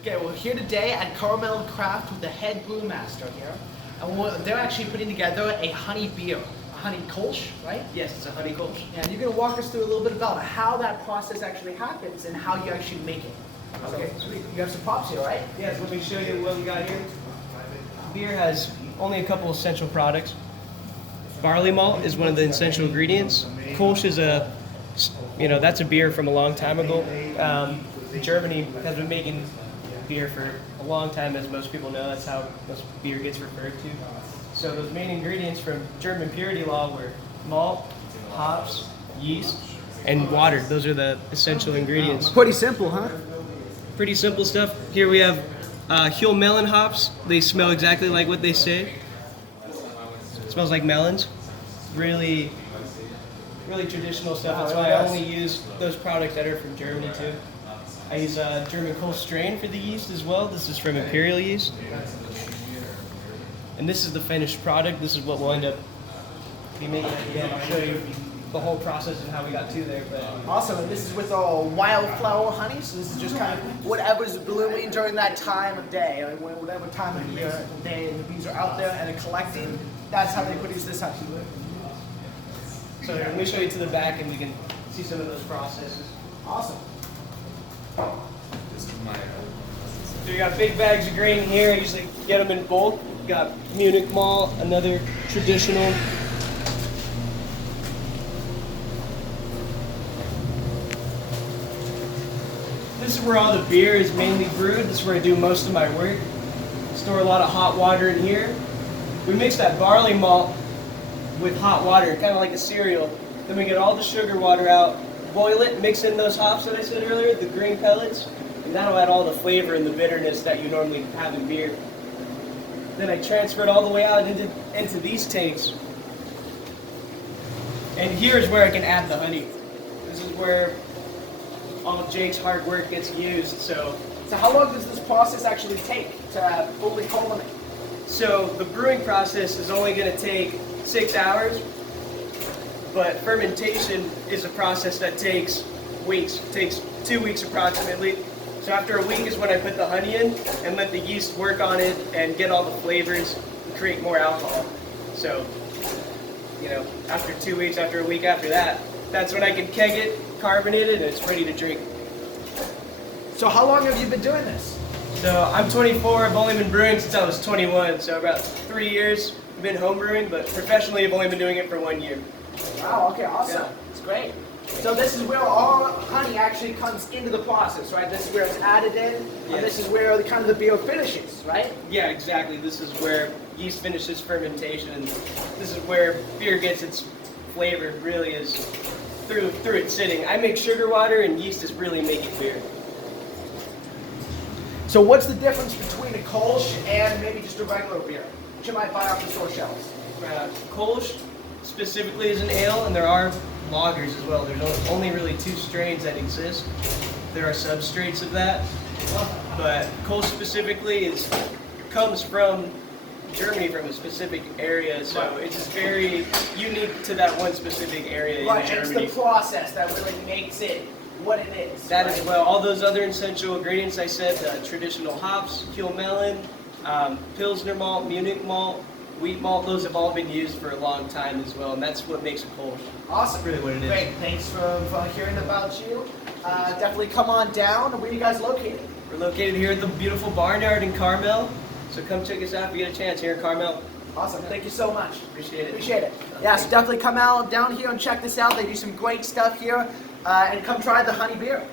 Okay, we're here today at Carmel Craft with the head Brew Master here. And they're actually putting together a honey beer, a honey Kolsch, right? Yes, it's a honey Kolsch. And you're going to walk us through a little bit about how that process actually happens and how you actually make it. Okay, sweet. You have some props here, right? Yes, let me show you what we got here. Beer has only a couple essential products. Barley malt is one of the essential ingredients. Kolsch is that's a beer from a long time ago. Germany has been making beer for a long time, as most people know. That's how most beer gets referred to. So those main ingredients from German purity law were malt, hops, yeast, and water. Those are the essential ingredients. Pretty simple, huh? Pretty simple stuff. Here we have Huell melon hops. They smell exactly like what they say. It smells like melons. Really traditional stuff. That's why I only use those products that are from Germany too. I use German Kolsch strain for the yeast as well. This is from Imperial yeast. And this is the finished product. This is what we'll end up making at the end. I'll show you the whole process and how we got to there. But awesome, and this is with all wildflower honey, so this is just kind of whatever's blooming during that time of day, or whatever time of year the bees are out there and they're collecting, that's how they produce this honey. So let me show you to the back and we can see some of those processes. Awesome. So you got big bags of grain here. I usually get them in bulk. You got Munich malt, another traditional. This is where all the beer is mainly brewed. This is where I do most of my work. Store a lot of hot water in here. We mix that barley malt with hot water, kind of like a cereal. Then we get all the sugar water out, boil it, mix in those hops that I said earlier, the green pellets, and that'll add all the flavor and the bitterness that you normally have in beer. Then I transfer it all the way out into these tanks. And here's where I can add the honey. This is where all of Jake's hard work gets used. So how long does this process actually take to fully culminate? So the brewing process is only going to take 6 hours, but fermentation is a process that takes weeks. It takes 2 weeks approximately. So after a week is when I put the honey in and let the yeast work on it and get all the flavors and create more alcohol. So, after 2 weeks, after a week after that, that's when I can keg it, carbonate it, and it's ready to drink. So how long have you been doing this? So I'm 24, I've only been brewing since I was 21, so about 3 years. I've been home brewing, but professionally I've only been doing it for 1 year. Wow, okay, awesome. Yeah. It's great. So this is where all honey actually comes into the process, right? This is where it's added in, yes. And this is where the beer finishes, right? Yeah, exactly. This is where yeast finishes fermentation, and this is where beer gets its flavor, really is through it sitting. I make sugar water, and yeast is really making beer. So what's the difference between a Kolsch and maybe just a regular beer, which you might buy off the store shelves? Kolsch specifically is an ale, and there are lagers as well. There's only really 2 strains that exist. There are substrates of that, but Kolsch specifically comes from Germany, from a specific area, so it's just very unique to that one specific area in Germany. It's the process that really makes it what it is. That as well. All those other essential ingredients I said, traditional hops, Huell melon, Pilsner malt, Munich malt, wheat malt, those have all been used for a long time as well, and that's what makes a Kolsch. Awesome. Really what it is. Great. Thanks for hearing about you. Definitely come on down. Where are you guys located? We're located here at the beautiful barnyard in Carmel, so come check us out if you get a chance here in Carmel. Awesome. Thank you so much. Appreciate it. Appreciate it. Yeah, so definitely come out down here and check this out. They do some great stuff here. And come try the honey beer.